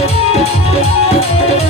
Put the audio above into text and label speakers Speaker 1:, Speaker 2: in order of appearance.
Speaker 1: Thank you.